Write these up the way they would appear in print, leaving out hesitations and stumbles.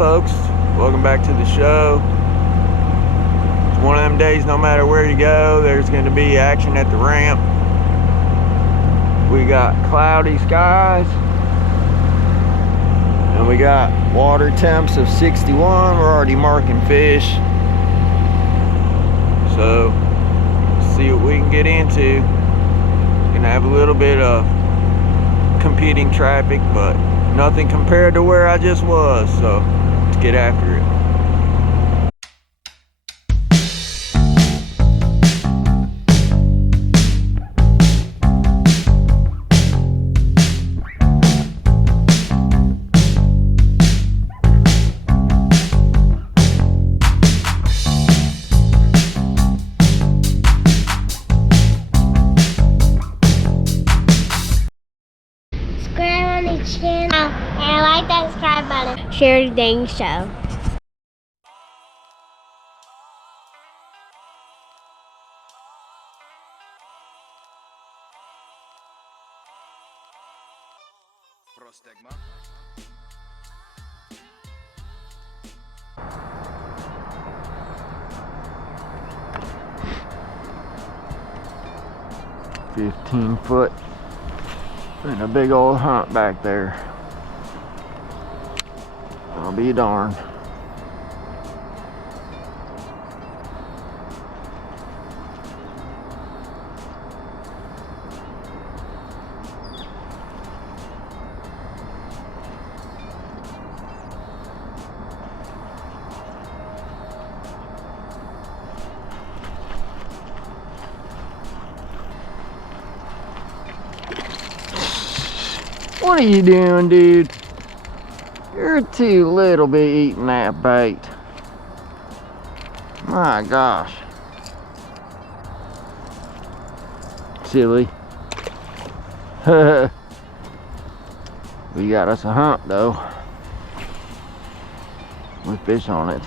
folks? Welcome back to the show. It's one of them days, no matter where you go, there's going to be action at the ramp. We got cloudy skies, and we got water temps of 61. We're already marking fish. So, see what we can get into. Gonna have a little bit of competing traffic, but nothing compared to where I just was, so let's get after it. Channel and like that subscribe button. Share the dang show. Prostegma. $15 and a big old hump back there. I'll be darned. What are you doing, dude? You're too little to be eating that bait. My gosh. Silly. We got us a hump though, with fish on it.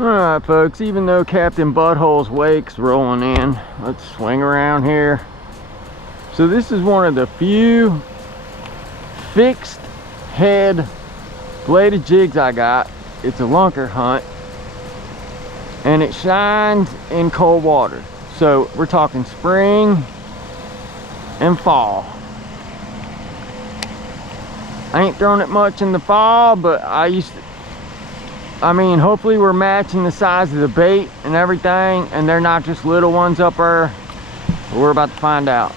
Alright folks, even though Captain Butthole's wake's rolling in, let's swing around here. So this is one of the few fixed head bladed jigs I got. It's a LunkerHunt, and it shines in cold water. So we're talking spring and fall. I ain't thrown it much in the fall, but I mean, hopefully we're matching the size of the bait and everything, and they're not just little ones up there. We're about to find out.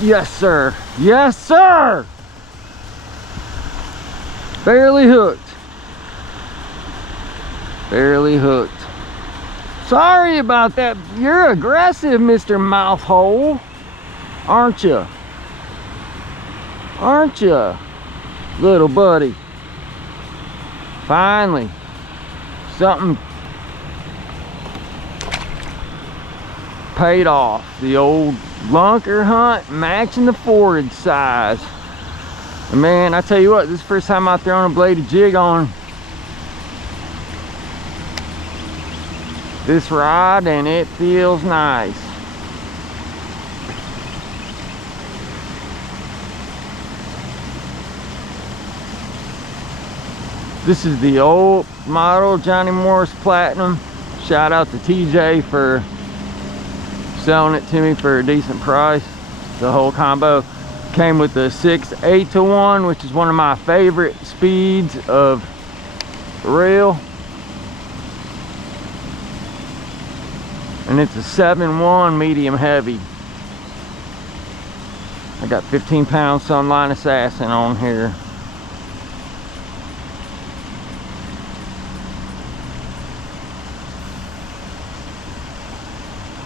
Yes, sir. Yes, sir. Barely hooked. Barely hooked. Sorry about that. You're aggressive, Mr. Mouthhole. Aren't you? Aren't you, little buddy? Finally, something paid off. The old LunkerHunt matching the forage size. And man, I tell you what, this is the first time I've thrown a bladed jig on this rod, and it feels nice. This is the old model Johnny Morris Platinum. Shout out to TJ for selling it to me for a decent price. The whole combo came with the 6/8-to-1, which is one of my favorite speeds of reel. And it's a 7/1 medium heavy. I got 15-pound Sunline Assassin on here.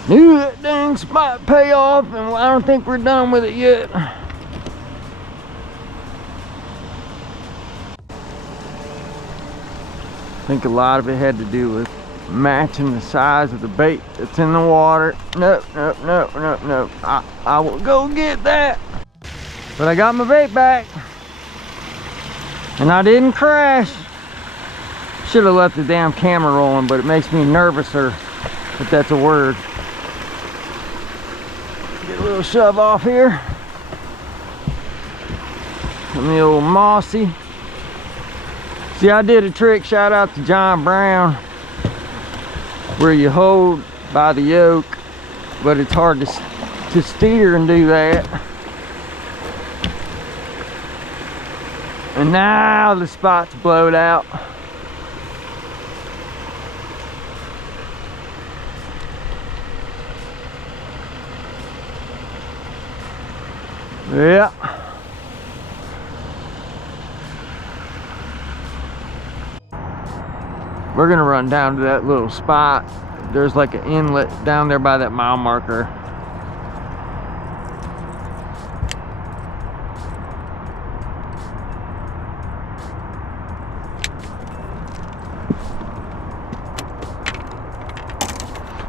Knew that dang spot pay off, and I don't think we're done with it yet. I think a lot of it had to do with matching the size of the bait that's in the water. Nope. I will go get that. But I got my bait back, and I didn't crash. Should have left the damn camera rolling, but it makes me nervouser, if that's a word. Get a little shove off here from the old Mossy. See, I did a trick, shout out to John Brown, where you hold by the yoke, but it's hard to steer and do that. And now the spot's blowed out. Yeah. We're gonna run down to that little spot. There's like an inlet down there by that mile marker.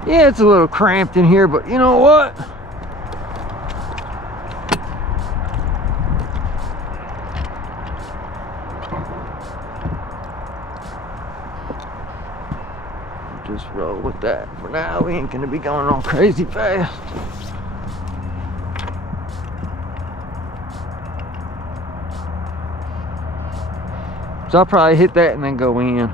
Yeah, it's a little cramped in here, but you know what? Just roll with that for now. We ain't gonna be going all crazy fast. So I'll probably hit that and then go in.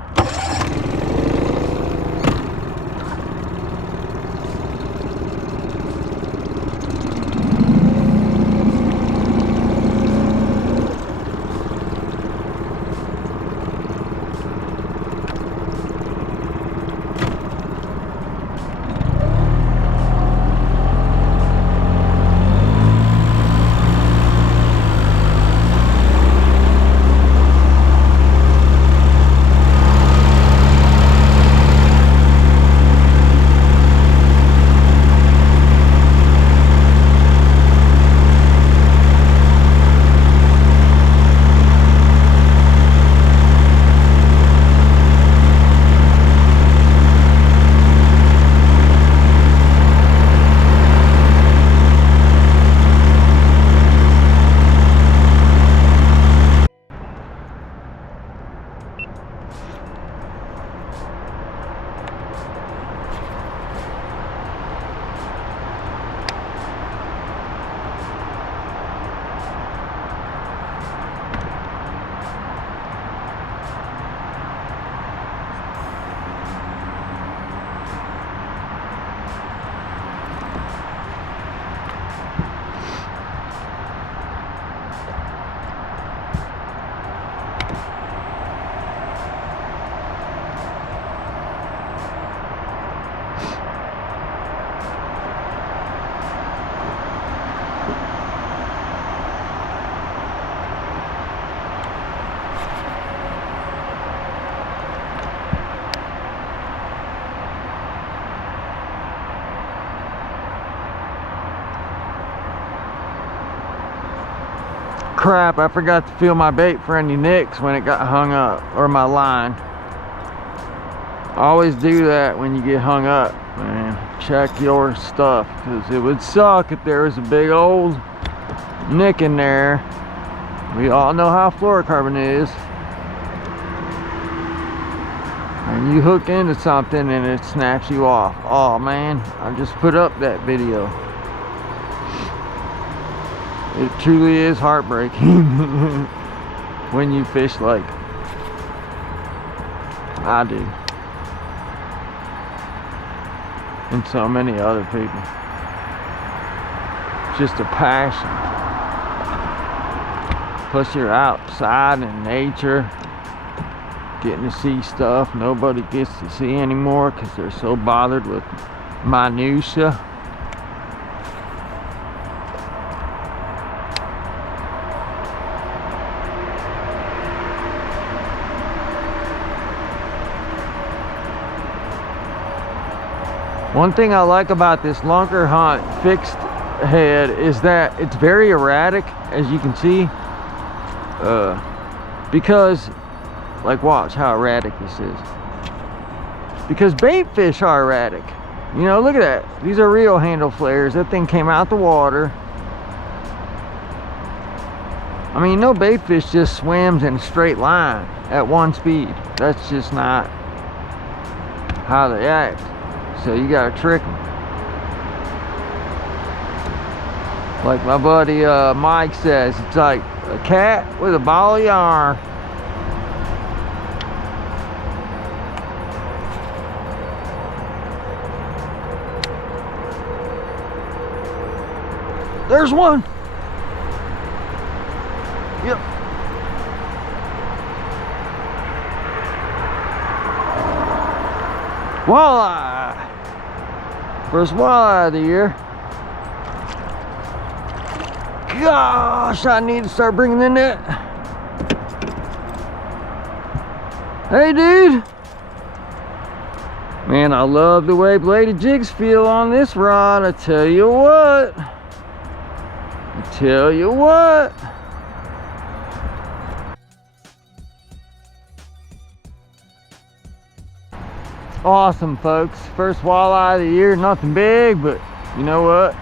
Crap, I forgot to fill my bait for any nicks when it got hung up, or my line. Always do that when you get hung up, man. Check your stuff, because it would suck if there was a big old nick in there. We all know how fluorocarbon is. And you hook into something and it snaps you off. Oh man, I just put up that video. It truly is heartbreaking when you fish like I do. And so many other people. Just a passion. Plus you're outside in nature, getting to see stuff nobody gets to see anymore because they're so bothered with minutia. One thing I like about this LunkerHunt fixed head is that it's very erratic, as you can see, because, like, watch how erratic this is. Because bait fish are erratic. You know, look at that. These are reel handle flares. That thing came out the water. I mean, no bait fish just swims in a straight line at one speed. That's just not how they act. So you gotta trick them. Like my buddy Mike says, it's like a cat with a ball of yarn. There's one. Yep. Walleye. First walleye of the year. Gosh, I need to start bringing the net. Hey, dude. Man, I love the way bladed jigs feel on this rod. I tell you what. Awesome, folks. First walleye of the year. Nothing big, but you know what?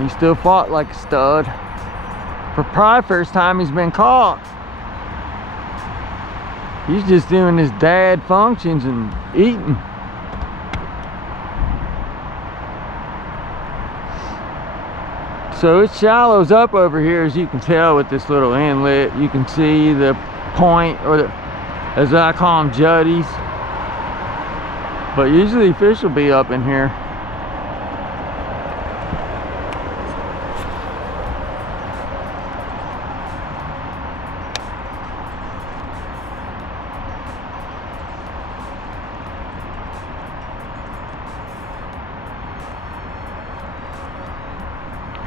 He still fought like a stud. For probably first time he's been caught. He's just doing his dad functions and eating. So it shallows up over here, as you can tell with this little inlet. You can see the point, or the, as I call them, juddies. But usually fish will be up in here.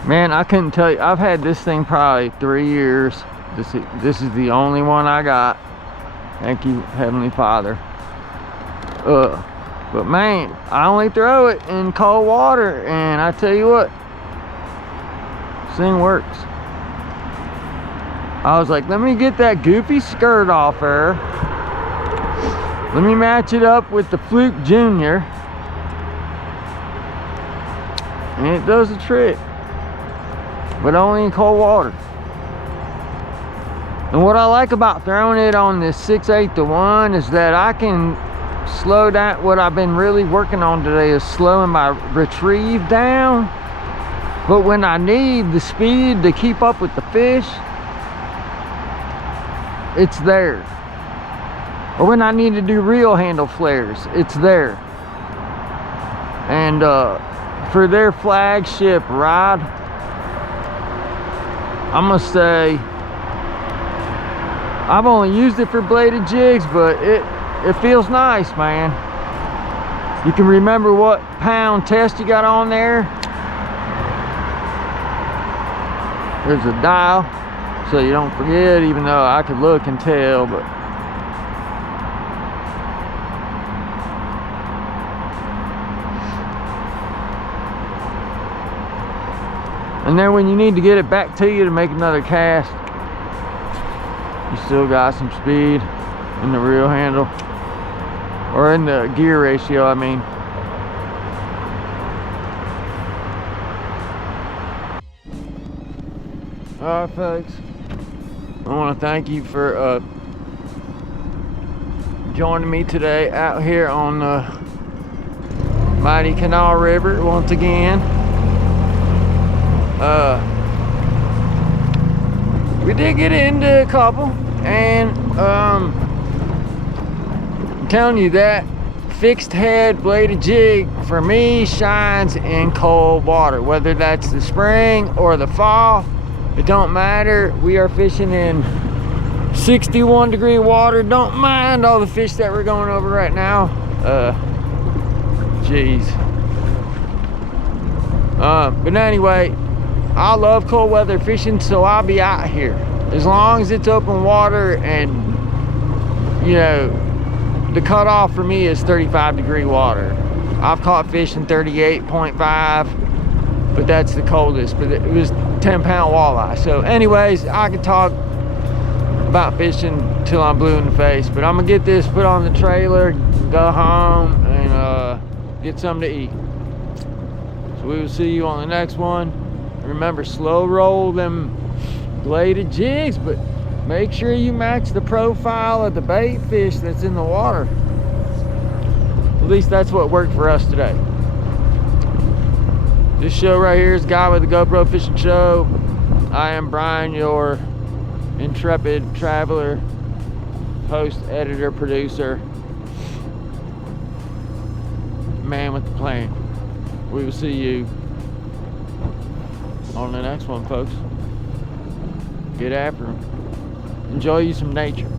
Man, I couldn't tell you. I've had this thing probably 3 years. This is the only one I got. Thank you, Heavenly Father. But man, I only throw it in cold water, and I tell you what, this thing works. I was like, let me get that goofy skirt off her. Let me match it up with the Fluke Jr. And it does the trick. But only in cold water. And what I like about throwing it on this 6/8 to 1 is that I can slow down. What I've been really working on today is slowing my retrieve down. But when I need the speed to keep up with the fish, it's there. Or when I need to do reel handle flares, it's there. And for their flagship rod, I'm gonna say I've only used it for bladed jigs, but it feels nice, man. You can remember what pound test you got on there. There's a dial, so you don't forget, even though I could look and tell, but and then when you need to get it back to you to make another cast, you still got some speed in the reel handle. or in the gear ratio, I mean. All right, folks, I want to thank you for joining me today out here on the mighty Canal River once again. We did get into a couple, and I'm telling you that fixed head bladed jig for me shines in cold water, whether that's the spring or the fall. It don't matter. We are fishing in 61-degree water. Don't mind all the fish that we're going over right now. Jeez. But anyway, I love cold weather fishing, so I'll be out here as long as it's open water. And you know, the cutoff for me is 35-degree water. I've caught fish in 38.5, but that's the coldest. But it was 10-pound walleye. So anyways, I could talk about fishing till I'm blue in the face, but I'm gonna get this put on the trailer, go home, and get something to eat. So we will see you on the next one. Remember, slow roll them bladed jigs, but make sure you match the profile of the bait fish that's in the water. At least that's what worked for us today. This show right here is Guy with the GoPro Fishing Show. I am Brian, your intrepid traveler, host, editor, producer, man with the plan. We will see you on the next one, folks. Get after them. Enjoy you some nature.